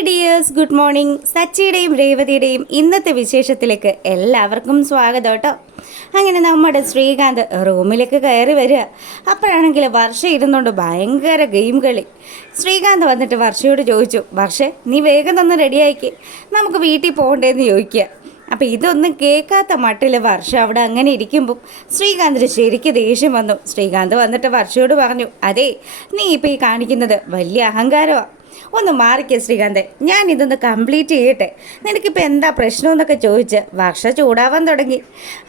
Hi dears, good morning. സച്ചിയുടെയും രേവതിയുടെയും ഇന്നത്തെ വിശേഷത്തിലേക്ക് എല്ലാവർക്കും സ്വാഗതം കേട്ടോ. അങ്ങനെ നമ്മുടെ ശ്രീകാന്ത് റൂമിലേക്ക് കയറി വരിക. അപ്പോഴാണെങ്കിൽ വർഷ ഇരുന്നുകൊണ്ട് ഭയങ്കര ഗെയിം കളി. ശ്രീകാന്ത് വന്നിട്ട് വർഷയോട് ചോദിച്ചു, വർഷേ നീ വേഗം തന്നെ റെഡിയാക്കി, നമുക്ക് വീട്ടിൽ പോകണ്ടേന്ന് ചോദിക്കുക. അപ്പോൾ ഇതൊന്നും കേൾക്കാത്ത മട്ടിൽ വർഷ അവിടെ അങ്ങനെ ഇരിക്കുമ്പം ശ്രീകാന്തിന് ശരിക്ക് ദേഷ്യം വന്നു. ശ്രീകാന്ത് വന്നിട്ട് വർഷയോട് പറഞ്ഞു, അതേ നീ ഇപ്പോൾ ഈ കാണിക്കുന്നത് വലിയ അഹങ്കാരമാണ്, ഒന്ന് മാറിക്കേ ശ്രീകാന്തെ, ഞാൻ ഇതൊന്ന് കംപ്ലീറ്റ് ചെയ്യട്ടെ, നിനക്കിപ്പോൾ എന്താ പ്രശ്നമെന്നൊക്കെ ചോദിച്ച് വർഷ ചൂടാവാൻ തുടങ്ങി.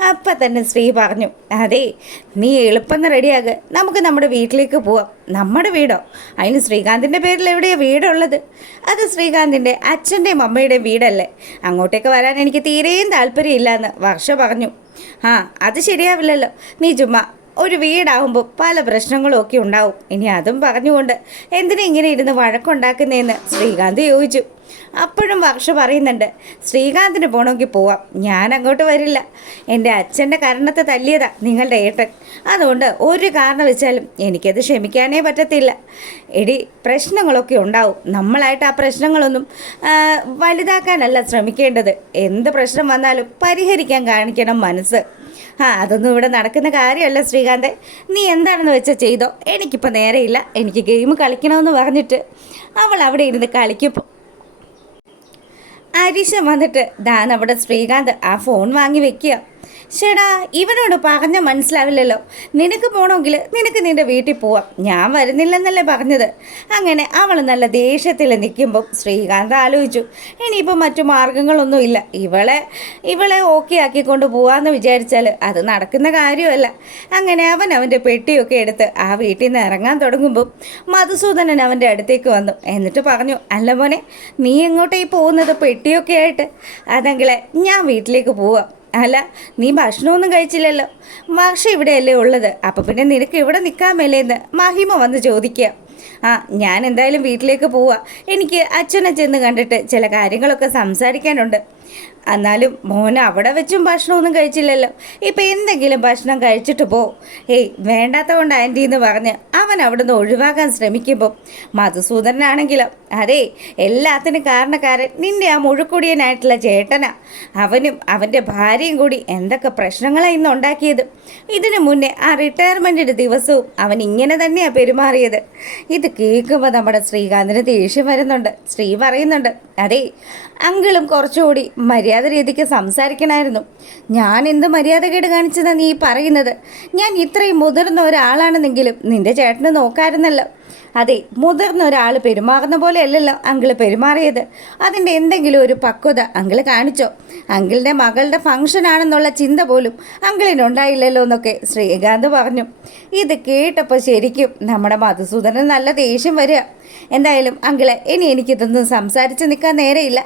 അപ്പം തന്നെ ശ്രീ പറഞ്ഞു, അതേ നീ എളുപ്പം റെഡിയാകുക, നമുക്ക് നമ്മുടെ വീട്ടിലേക്ക് പോവാം. നമ്മുടെ വീടോ? അതിന് ശ്രീകാന്തിൻ്റെ പേരിൽ എവിടെയാണ് വീടുള്ളത്? അത് ശ്രീകാന്തിൻ്റെ അച്ഛൻ്റെയും അമ്മയുടെയും വീടല്ലേ, അങ്ങോട്ടേക്ക് വരാൻ എനിക്ക് തീരെയും താല്പര്യമില്ലയെന്ന് വർഷ പറഞ്ഞു. ആ അത് ശരിയാവില്ലല്ലോ, നീ ചുമ്മാ, ഒരു വീടാവുമ്പോൾ പല പ്രശ്നങ്ങളും ഒക്കെ ഉണ്ടാവും, ഇനി അതും പറഞ്ഞുകൊണ്ട് എന്തിനാ ഇങ്ങനെ ഇരുന്ന് വഴക്കുണ്ടാക്കുന്നതെന്ന് ശ്രീകാന്ത് ചോദിച്ചു. അപ്പോഴും വർഷ പറയുന്നുണ്ട്, ശ്രീകാന്തിന് പോകണമെങ്കിൽ പോവാം, ഞാൻ അങ്ങോട്ട് വരില്ല. എൻ്റെ അച്ഛൻ്റെ കരണത്തെ തല്ലിയതാ നിങ്ങളുടെ ഏട്ടൻ, അതുകൊണ്ട് ഒരു കാരണം വെച്ചാലും എനിക്കത് ക്ഷമിക്കാനേ പറ്റത്തില്ല. എടി പ്രശ്നങ്ങളൊക്കെ ഉണ്ടാവും, നമ്മളായിട്ട് ആ പ്രശ്നങ്ങളൊന്നും വലുതാക്കാനല്ല ശ്രമിക്കേണ്ടത്, എന്ത് പ്രശ്നം വന്നാലും പരിഹരിക്കാൻ കാണിക്കണം മനസ്സ്. അതൊന്നും ഇവിടെ നടക്കുന്ന കാര്യമല്ല ശ്രീകാന്തെ, നീ എന്താണെന്ന് വെച്ചാൽ ചെയ്തോ, എനിക്കിപ്പോൾ നേരെയില്ല, എനിക്ക് ഗെയിം കളിക്കണമെന്ന് പറഞ്ഞിട്ട് അവൾ അവിടെ ഇരുന്ന് കളിക്കുമ്പോൾ അരീശൻ വന്നിട്ട് നമ്മുടെ ശ്രീകാന്ത് ആ ഫോൺ വാങ്ങി വെക്കുക. ചേടാ ഇവനോട് പറഞ്ഞ മനസ്സിലാവില്ലല്ലോ, നിനക്ക് പോകണമെങ്കിൽ നിനക്ക് നിൻ്റെ വീട്ടിൽ പോവാം, ഞാൻ വരുന്നില്ലെന്നല്ലേ പറഞ്ഞത്. അങ്ങനെ അവൾ നല്ല ദേഷ്യത്തിൽ നിൽക്കുമ്പം ശ്രീകാന്ത് ആലോചിച്ചു, ഇനിയിപ്പോൾ മറ്റു മാർഗങ്ങളൊന്നുമില്ല, ഇവളെ ഓക്കെ ആക്കിക്കൊണ്ട് പോവാമെന്ന് വിചാരിച്ചാൽ അത് നടക്കുന്ന കാര്യമല്ല. അങ്ങനെ അവൻ്റെ പെട്ടിയൊക്കെ എടുത്ത് ആ വീട്ടിൽ നിന്ന് ഇറങ്ങാൻ തുടങ്ങുമ്പം മധുസൂദനൻ അവൻ്റെ അടുത്തേക്ക് വന്നു. എന്നിട്ട് പറഞ്ഞു, അല്ല മോനെ നീ എങ്ങോട്ടേ പോകുന്നത് പെട്ടിയൊക്കെ ആയിട്ട്? അതെങ്കിലേ ഞാൻ വീട്ടിലേക്ക് പോവാം. അല്ല നീ ഭക്ഷണമൊന്നും കഴിച്ചില്ലല്ലോ, വർഷ ഇവിടെയല്ലേ ഉള്ളത്, അപ്പം പിന്നെ നിനക്ക് ഇവിടെ നിൽക്കാൻ മേലേന്ന് മഹിമ വന്ന് ചോദിക്കുക. ഞാൻ എന്തായാലും വീട്ടിലേക്ക് പോവാ, എനിക്ക് അച്ഛനെ ചെന്ന് കണ്ടിട്ട് ചില കാര്യങ്ങളൊക്കെ സംസാരിക്കാനുണ്ട്. എന്നാലും മോൻ അവിടെ വെച്ചും ഭക്ഷണമൊന്നും കഴിച്ചില്ലല്ലോ, ഇപ്പം എന്തെങ്കിലും ഭക്ഷണം കഴിച്ചിട്ട് പോ. വേണ്ടാത്തതുകൊണ്ട് ആൻറ്റി എന്ന് പറഞ്ഞ് അവൻ അവിടെ നിന്ന് ഒഴിവാക്കാൻ ശ്രമിക്കുമ്പോൾ മധുസൂദനാണെങ്കിലോ, അതേ എല്ലാത്തിനും കാരണക്കാരൻ നിൻ്റെ ആ മുഴുക്കുടിയനായിട്ടുള്ള ചേട്ടനാ, അവനും അവൻ്റെ ഭാര്യയും കൂടി എന്തൊക്കെ പ്രശ്നങ്ങളാണ് ഇന്ന് ഉണ്ടാക്കിയത്. ഇതിനു മുന്നേ ആ റിട്ടയർമെൻറ്റിൻ്റെ ദിവസവും അവൻ ഇങ്ങനെ തന്നെയാണ് പെരുമാറിയത്. ഇത് കേൾക്കുമ്പോൾ നമ്മുടെ ശ്രീകാന്തിന് ദേഷ്യം വരുന്നുണ്ട്. ശ്രീ പറയുന്നുണ്ട്, അതേ അങ്കിളും കുറച്ചുകൂടി മര്യാദ രീതിക്ക് സംസാരിക്കണമായിരുന്നു. ഞാൻ എന്ത് മര്യാദകേട് കാണിച്ചതാണ് നീ പറയുന്നത്? ഞാൻ ഇത്രയും മുതിർന്ന ഒരാളാണെന്നെങ്കിലും നിൻ്റെ ചേട്ടന് നോക്കാമായിരുന്നല്ലോ. അതെ, മുതിർന്ന ഒരാൾ പെരുമാറുന്ന പോലെ അല്ലല്ലോ അങ്കിള് പെരുമാറിയത്. അതിൻ്റെ എന്തെങ്കിലും ഒരു പക്വത അങ്കിള് കാണിച്ചോ? അങ്കിളിൻ്റെ മകളുടെ ഫംഗ്ഷനാണെന്നുള്ള ചിന്ത പോലും അങ്കിളിനുണ്ടായില്ലല്ലോ എന്നൊക്കെ ശ്രീകാന്ത് പറഞ്ഞു. ഇത് കേട്ടപ്പോൾ ശരിക്കും നമ്മുടെ മധുസൂദനൻ നല്ല ദേഷ്യം വരിക. എന്തായാലും അങ്കിളെ, ഇനി എനിക്കിതൊന്നും സംസാരിച്ച് നിൽക്കാൻ നേരെയില്ല,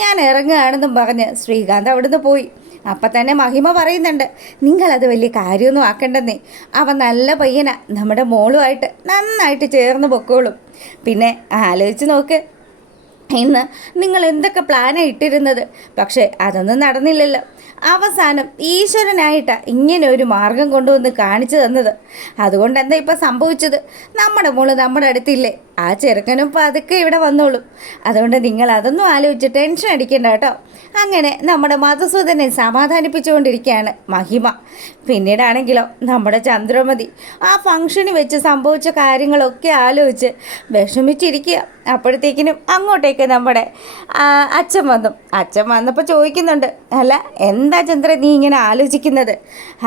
ഞാൻ ഇറങ്ങുകയാണെന്നും പറഞ്ഞ് ശ്രീകാന്ത് അവിടുന്ന് പോയി. അപ്പം തന്നെ മഹിമ പറയുന്നുണ്ട്, നിങ്ങളത് വലിയ കാര്യമൊന്നും ആക്കണ്ടെന്നേ, അവൻ നല്ല പയ്യനാ, നമ്മുടെ മോളുമായിട്ട് നന്നായിട്ട് ചേർന്ന് പൊക്കോളും. പിന്നെ ആലോചിച്ച് നോക്ക്, ഇന്ന് നിങ്ങൾ എന്തൊക്കെ പ്ലാനാണ് ഇട്ടിരുന്നത്, പക്ഷേ അതൊന്നും നടന്നില്ലല്ലോ. അവസാനം ഈശ്വരനായിട്ടാണ് ഇങ്ങനെ ഒരു മാർഗം കൊണ്ടുവന്ന് കാണിച്ചു തന്നത്. അതുകൊണ്ട് എന്താ ഇപ്പം സംഭവിച്ചത്? നമ്മുടെ മോള് നമ്മുടെ അടുത്തില്ലേ, ആ ചെറുക്കനും പതുക്കെ ഇവിടെ വന്നോളും. അതുകൊണ്ട് നിങ്ങൾ അതൊന്നും ആലോചിച്ച് ടെൻഷൻ അടിക്കേണ്ട കേട്ടോ. അങ്ങനെ നമ്മുടെ മധുസൂദനെ സമാധാനിപ്പിച്ചുകൊണ്ടിരിക്കുകയാണ് മഹിമ. പിന്നീടാണെങ്കിലോ നമ്മുടെ ചന്ദ്രമതി ആ ഫംഗ്ഷന് വെച്ച് സംഭവിച്ച കാര്യങ്ങളൊക്കെ ആലോചിച്ച് വിഷമിച്ചിരിക്കുക. അപ്പോഴത്തേക്കിനും അങ്ങോട്ടേക്ക് നമ്മുടെ അച്ഛൻ വന്നു. അച്ഛൻ വന്നപ്പോൾ ചോദിക്കുന്നുണ്ട്, അല്ല എന്താ ചന്ദ്ര നീ ഇങ്ങനെ ആലോചിക്കുന്നത്?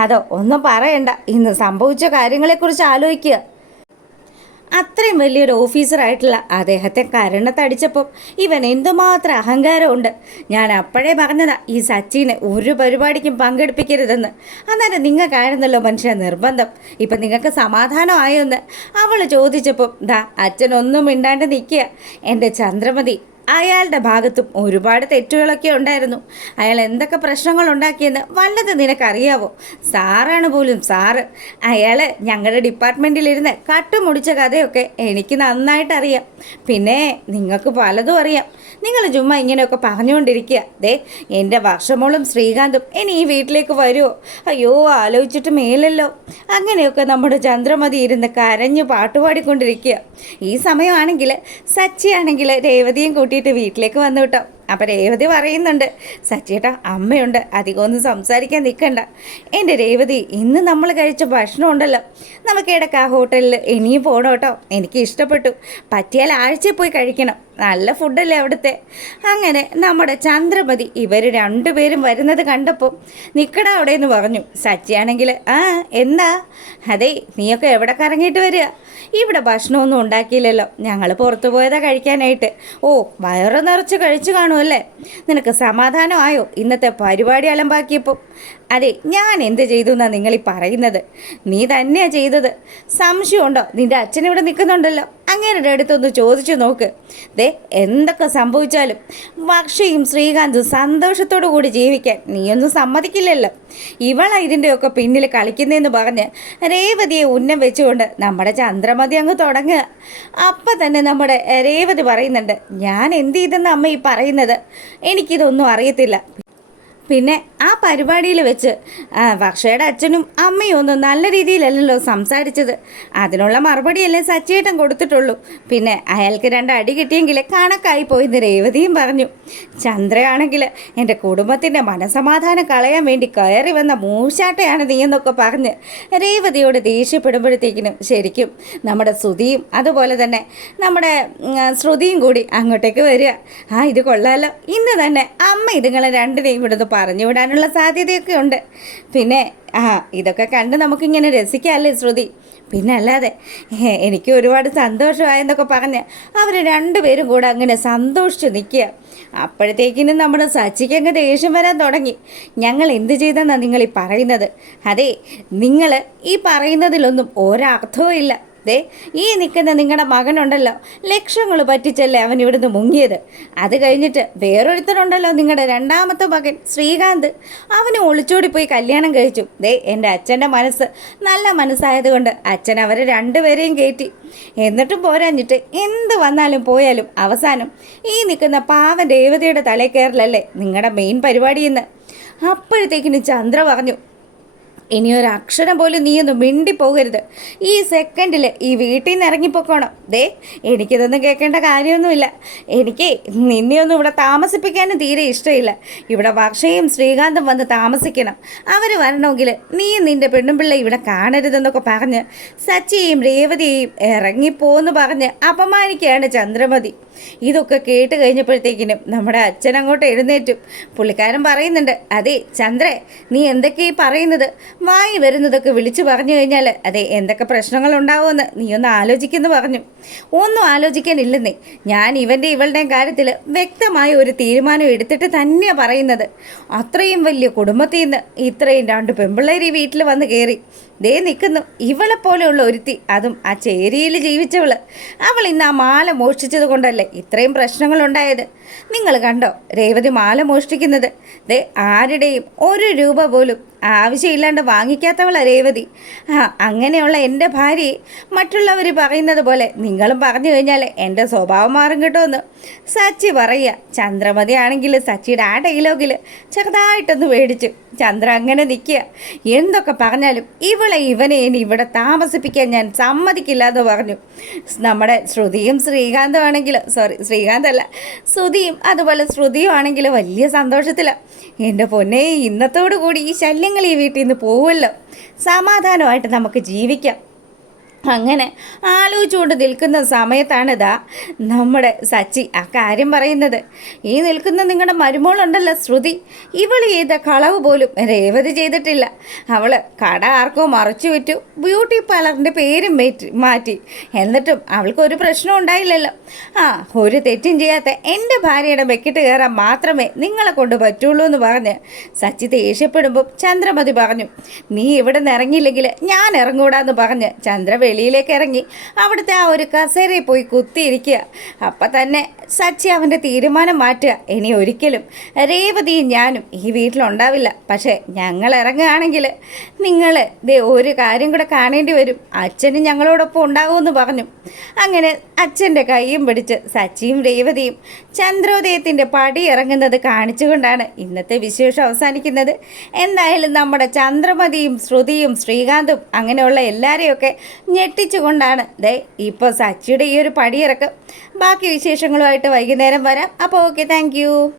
അതോ ഒന്നും പറയണ്ട, ഇന്ന് സംഭവിച്ച കാര്യങ്ങളെക്കുറിച്ച് ആലോചിക്കുക. അത്രയും വലിയൊരു ഓഫീസറായിട്ടുള്ള അദ്ദേഹത്തെ കരണത്തടിച്ചപ്പം ഇവൻ എന്തുമാത്രം അഹങ്കാരമുണ്ട്. ഞാൻ അപ്പോഴേ പറഞ്ഞതാ ഈ സച്ചിനെ ഒരു പരിപാടിക്കും പങ്കെടുപ്പിക്കരുതെന്ന്. അന്നേരം നിങ്ങൾക്കായിരുന്നല്ലോ മനുഷ്യ നിർബന്ധം. ഇപ്പം നിങ്ങൾക്ക് സമാധാനമായോന്ന് അവൾ ചോദിച്ചപ്പം അച്ഛനൊന്നും മിണ്ടാണ്ട് നിൽക്കുക. എൻ്റെ ചന്ദ്രമതി, അയാളുടെ ഭാഗത്തും ഒരുപാട് തെറ്റുകളൊക്കെ ഉണ്ടായിരുന്നു. അയാൾ എന്തൊക്കെ പ്രശ്നങ്ങൾ ഉണ്ടാക്കിയെന്ന് വല്ലത് നിനക്കറിയാവോ? സാറാണ് പോലും സാറ്. അയാൾ ഞങ്ങളുടെ ഡിപ്പാർട്ട്മെൻറ്റിലിരുന്ന് കട്ടുമുടിച്ച കഥയൊക്കെ എനിക്ക് നന്നായിട്ടറിയാം. പിന്നെ നിങ്ങൾക്ക് പലതും അറിയാം. നിങ്ങൾ ചുമ്മാ ഇങ്ങനെയൊക്കെ പറഞ്ഞുകൊണ്ടിരിക്കുക. എൻ്റെ വർഷമോളും ശ്രീകാന്തും ഇനി ഈ വീട്ടിലേക്ക് വരുമോ? അയ്യോ ആലോചിച്ചിട്ട് മേലല്ലോ. അങ്ങനെയൊക്കെ നമ്മുടെ ചന്ദ്രമതി ഇരുന്ന് കരഞ്ഞ് പാട്ടുപാടിക്കൊണ്ടിരിക്കുക. ഈ സമയമാണെങ്കിൽ സച്ചിയാണെങ്കിൽ രേവതിയും കൂട്ടി കൂട്ടിയിട്ട് വീട്ടിലേക്ക് വന്നു കേട്ടോ. അപ്പം രേവതി പറയുന്നുണ്ട്, സച്ചിയേട്ടാ അമ്മയുണ്ട്, അധികമൊന്നും സംസാരിക്കാൻ നിൽക്കണ്ട. എൻ്റെ രേവതി, ഇന്ന് നമ്മൾ കഴിച്ച ഭക്ഷണം ഉണ്ടല്ലോ, നമുക്ക് ഇടയ്ക്ക് ആ ഹോട്ടലിൽ ഇനിയും പോകണം കേട്ടോ. എനിക്ക് ഇഷ്ടപ്പെട്ടു. പറ്റിയാൽ ആഴ്ചയിൽ പോയി കഴിക്കണം. നല്ല ഫുഡല്ലേ അവിടുത്തെ. അങ്ങനെ നമ്മുടെ ചന്ദ്രമതി ഇവർ രണ്ടുപേരും വരുന്നത് കണ്ടപ്പോൾ നിൽക്കട അവിടെ എന്ന് പറഞ്ഞു. സച്ചിയാണെങ്കിൽ എന്താ, അതെ നീയൊക്കെ എവിടെ കറങ്ങിയിട്ട് വരിക? ഇവിടെ ഭക്ഷണമൊന്നും ഉണ്ടാക്കിയില്ലല്ലോ, ഞങ്ങൾ പുറത്തു പോയതാ കഴിക്കാനായിട്ട്. ഓ, വയറ് നിറച്ച് കഴിച്ചു കാണുമല്ലേ? നിനക്ക് സമാധാനമായോ ഇന്നത്തെ പരിപാടി അലമ്പാക്കിയപ്പോൾ? അതെ, ഞാൻ എന്ത് ചെയ്തു എന്നാണ് നിങ്ങളീ പറയുന്നത്? നീ തന്നെയാണ് ചെയ്തത്. സംശയമുണ്ടോ? നിൻ്റെ അച്ഛനിവിടെ നിൽക്കുന്നുണ്ടല്ലോ, അങ്ങേരുടെ അടുത്തൊന്ന് ചോദിച്ചു നോക്ക്. ദേ, എന്തൊക്കെ സംഭവിച്ചാലും വർഷയും ശ്രീകാന്തും സന്തോഷത്തോടു കൂടി ജീവിക്കാൻ നീയൊന്നും സമ്മതിക്കില്ലല്ലോ. ഇവളാ ഇതിൻ്റെയൊക്കെ പിന്നിൽ കളിക്കുന്നതെന്ന് പറഞ്ഞ് രേവതിയെ ഉന്നം വെച്ചുകൊണ്ട് നമ്മുടെ ചന്ദ്രമതി അങ്ങ് തുടങ്ങുക. അപ്പം തന്നെ നമ്മുടെ രേവതി പറയുന്നുണ്ട്, ഞാൻ എന്ത് ചെയ്തെന്ന് അമ്മ ഈ പറയുന്നത്? എനിക്കിതൊന്നും അറിയത്തില്ല. പിന്നെ ആ പരിപാടിയിൽ വെച്ച് വർഷയുടെ അച്ഛനും അമ്മയും ഒന്നും നല്ല രീതിയിലല്ലല്ലോ സംസാരിച്ചത്. അതിനുള്ള മറുപടിയല്ലേ സച്ചിയേട്ടൻ കൊടുത്തിട്ടുള്ളൂ. പിന്നെ അയാൾക്ക് 2 അടി കിട്ടിയെങ്കിൽ കണക്കായി പോയിന്ന് രേവതിയും പറഞ്ഞു. ചന്ദ്രയാണെങ്കിൽ എൻ്റെ കുടുംബത്തിൻ്റെ മനസമാധാനം കളയാൻ വേണ്ടി കയറി വന്ന മൂശാട്ടയാണ് നീയെന്നൊക്കെ പറഞ്ഞ് രേവതിയോട് ദേഷ്യപ്പെടുമ്പോഴത്തേക്കിനും ശരിക്കും നമ്മുടെ ശ്രുതിയും അതുപോലെ തന്നെ നമ്മുടെ ശ്രുതിയും കൂടി അങ്ങോട്ടേക്ക് വരിക. ഇത് കൊള്ളാലോ, ഇന്ന് തന്നെ അമ്മ ഇതുങ്ങളെ രണ്ടിനെയും ഇവിടുന്ന് പറഞ്ഞു വിടാനുള്ള സാധ്യതയൊക്കെ ഉണ്ട്. പിന്നെ ഇതൊക്കെ കണ്ട് നമുക്കിങ്ങനെ രസിക്കാമല്ലേ ശ്രുതി? പിന്നെ അല്ലാതെ എനിക്ക് ഒരുപാട് സന്തോഷമായെന്നൊക്കെ പറഞ്ഞ് അവർ രണ്ടുപേരും കൂടെ അങ്ങനെ സന്തോഷിച്ച് നിൽക്കുക. അപ്പോഴത്തേക്കിനും നമ്മുടെ സച്ചിക്ക് അങ്ങ് ദേഷ്യം വരാൻ തുടങ്ങി. ഞങ്ങൾ എന്ത് ചെയ്തെന്നാണ് നിങ്ങളീ പറയുന്നത്? അതെ, നിങ്ങൾ ഈ പറയുന്നതിലൊന്നും ഒരർത്ഥവും ഇല്ല. ദേ, ഈ നിൽക്കുന്ന നിങ്ങളുടെ മകനുണ്ടല്ലോ, ലക്ഷങ്ങൾ പറ്റിച്ചല്ലേ അവൻ ഇവിടുന്ന് മുങ്ങിയത്. അത് കഴിഞ്ഞിട്ട് വേറൊരുത്തരുണ്ടല്ലോ, നിങ്ങളുടെ 2ാമത്തെ മകൻ ശ്രീകാന്ത്, അവന് ഒളിച്ചോടി പോയി കല്യാണം കഴിച്ചു. ദേ, എൻ്റെ അച്ഛൻ്റെ മനസ്സ് നല്ല മനസ്സായതുകൊണ്ട് അച്ഛൻ അവരെ രണ്ടുപേരെയും കയറ്റി. എന്നിട്ടും പോരാഞ്ഞിട്ട് എന്ത് വന്നാലും പോയാലും അവസാനം ഈ നിൽക്കുന്ന പാവൻ രേവതിയുടെ തലയിൽ കയറലല്ലേ നിങ്ങളുടെ മെയിൻ പരിപാടിയെന്ന്. അപ്പോഴത്തേക്കിനും ചന്ദ്ര പറഞ്ഞു, ഇനിയൊരക്ഷരം പോലും നീയൊന്നും മിണ്ടിപ്പോകരുത്. ഈ സെക്കൻഡിൽ ഈ വീട്ടിൽ നിന്ന് ഇറങ്ങിപ്പോക്കണം. ദേ, എനിക്കിതൊന്നും കേൾക്കേണ്ട കാര്യമൊന്നുമില്ല. എനിക്ക് നിന്നെയൊന്നും ഇവിടെ താമസിപ്പിക്കാനും തീരെ ഇഷ്ടമില്ല. ഇവിടെ വർഷയും ശ്രീകാന്തും വന്ന് താമസിക്കണം. അവർ വരണമെങ്കിൽ നീയും നിൻ്റെ പെണ്ണുപിള്ള ഇവിടെ കാണരുതെന്നൊക്കെ പറഞ്ഞ് സച്ചിയെയും രേവതിയെയും ഇറങ്ങിപ്പോന്ന് പറഞ്ഞ് അപമാനിക്കുകയാണ് ചന്ദ്രമതി. ഇതൊക്കെ കേട്ട് കഴിഞ്ഞപ്പോഴത്തേക്കിനും നമ്മുടെ അച്ഛൻ അങ്ങോട്ട് എഴുന്നേറ്റും. പുള്ളിക്കാരൻ പറയുന്നുണ്ട്, അതെ ചന്ദ്രേ, നീ എന്തൊക്കെയാ പറയുന്നത്? വായി വരുന്നതൊക്കെ വിളിച്ചു പറഞ്ഞു കഴിഞ്ഞാൽ അതെ എന്തൊക്കെ പ്രശ്നങ്ങളുണ്ടാവുമെന്ന് നീ ഒന്ന് ആലോചിക്കുന്നു പറഞ്ഞു. ഒന്നും ആലോചിക്കാനില്ലെന്നേ, ഞാൻ ഇവളുടെയും കാര്യത്തിൽ വ്യക്തമായ ഒരു തീരുമാനം എടുത്തിട്ട് തന്നെയാണ് പറയുന്നത്. അത്രയും വലിയ കുടുംബത്തിൽ നിന്ന് ഇത്രയും 2 പെൺപിള്ളേർ ഈ വീട്ടിൽ വന്ന് കയറി ദേ നിൽക്കുന്നു. ഇവളെപ്പോലെയുള്ള ഒരുത്തി, അതും ആ ചേരിയിൽ ജീവിച്ചവള്. അവൾ ഇന്ന് ആ മാല മോഷ്ടിച്ചത് കൊണ്ടല്ലേ ഇത്രയും പ്രശ്നങ്ങളുണ്ടായത്. നിങ്ങൾ കണ്ടോ രേവതി മാല മോഷ്ടിക്കുന്നത്? ദേ, ആരുടെയും 1 രൂപ പോലും ആവശ്യമില്ലാണ്ട് വാങ്ങിക്കാത്തവളാണ് രേവതി. അങ്ങനെയുള്ള എൻ്റെ ഭാര്യയെ മറ്റുള്ളവർ പറയുന്നത് പോലെ നിങ്ങളും പറഞ്ഞു കഴിഞ്ഞാൽ എൻ്റെ സ്വഭാവം മാറും കേട്ടോന്ന് സച്ചി പറയുക. ചന്ദ്രമതി ആണെങ്കിൽ സച്ചിയുടെ ആ ഡയലോഗിൽ ചെറുതായിട്ടൊന്ന് മേടിച്ചു. ചന്ദ്ര അങ്ങനെ നിൽക്കുക. എന്തൊക്കെ പറഞ്ഞാലും ഇവനെ ഇനി ഇവിടെ താമസിപ്പിക്കാൻ ഞാൻ സമ്മതിക്കില്ല എന്ന് പറഞ്ഞു. നമ്മുടെ ശ്രുതിയും ശ്രീകാന്തും ആണെങ്കിൽ ശ്രീകാന്തല്ല ശ്രുതിയും അതുപോലെ ശ്രുതിയും ആണെങ്കിൽ വലിയ സന്തോഷത്തിലാണ്. എൻ്റെ പൊന്നെ, ഇന്നത്തോടു കൂടി ഈ ശല്യങ്ങൾ ഈ വീട്ടിൽ നിന്ന് പോവുമല്ലോ, സമാധാനമായിട്ട് നമുക്ക് ജീവിക്കാം. അങ്ങനെ ആലോചിച്ചുകൊണ്ട് നിൽക്കുന്ന സമയത്താണിതാ നമ്മുടെ സച്ചി ആ കാര്യം പറയുന്നത്. ഈ നിൽക്കുന്ന നിങ്ങളുടെ മരുമോളുണ്ടല്ലോ ശ്രുതി, ഇവൾ ചെയ്ത കളവ് പോലും രേവതി ചെയ്തിട്ടില്ല. അവൾ കട ആർക്കോ മറച്ചു വിറ്റു, ബ്യൂട്ടി പാർലറിൻ്റെ പേരും മാറ്റി. എന്നിട്ടും അവൾക്കൊരു പ്രശ്നം ഉണ്ടായില്ലല്ലോ. ഒരു തെറ്റും ചെയ്യാത്ത എൻ്റെ ഭാര്യയുടെ ബക്കറ്റ് കയറാൻ മാത്രമേ നിങ്ങളെ കൊണ്ട് പറ്റുള്ളൂ എന്ന് പറഞ്ഞ് സച്ചി ദേഷ്യപ്പെടുമ്പോൾ ചന്ദ്രമതി പറഞ്ഞു, നീ ഇവിടെ നിന്ന് ഇറങ്ങിയില്ലെങ്കിൽ ഞാൻ ഇറങ്ങൂടാന്ന് പറഞ്ഞ് ചന്ദ്ര വെളിയിലേക്ക് ഇറങ്ങി അവിടുത്തെ ആ ഒരു കസേരയിൽ പോയി കുത്തിയിരിക്കുക. അപ്പം തന്നെ സച്ചി അവൻ്റെ തീരുമാനം മാറ്റുക. ഇനി ഒരിക്കലും രേവതിയും ഞാനും ഈ വീട്ടിലുണ്ടാവില്ല. പക്ഷേ ഞങ്ങൾ ഇറങ്ങുകയാണെങ്കിൽ നിങ്ങൾ ഒരു കാര്യം കൂടെ കാണേണ്ടി വരും, അച്ഛനും ഞങ്ങളോടൊപ്പം ഉണ്ടാകുമെന്ന് പറഞ്ഞു. അങ്ങനെ അച്ഛൻ്റെ കൈയും പിടിച്ച് സച്ചിയും രേവതിയും ചന്ദ്രോദയത്തിൻ്റെ പടി ഇറങ്ങുന്നത് കാണിച്ചുകൊണ്ടാണ് ഇന്നത്തെ വിശേഷം അവസാനിക്കുന്നത്. എന്തായാലും നമ്മുടെ ചന്ദ്രമതിയും ശ്രുതിയും ശ്രീകാന്തും അങ്ങനെയുള്ള എല്ലാവരെയൊക്കെ ഞെട്ടിച്ചുകൊണ്ടാണ് ഇപ്പോൾ സച്ചിയുടെ ഈ ഒരു പടിയിറക്കം. ബാക്കി വിശേഷങ്ങളുമായിട്ട് വൈകുന്നേരം വരാം. അപ്പോൾ ഓക്കെ, താങ്ക്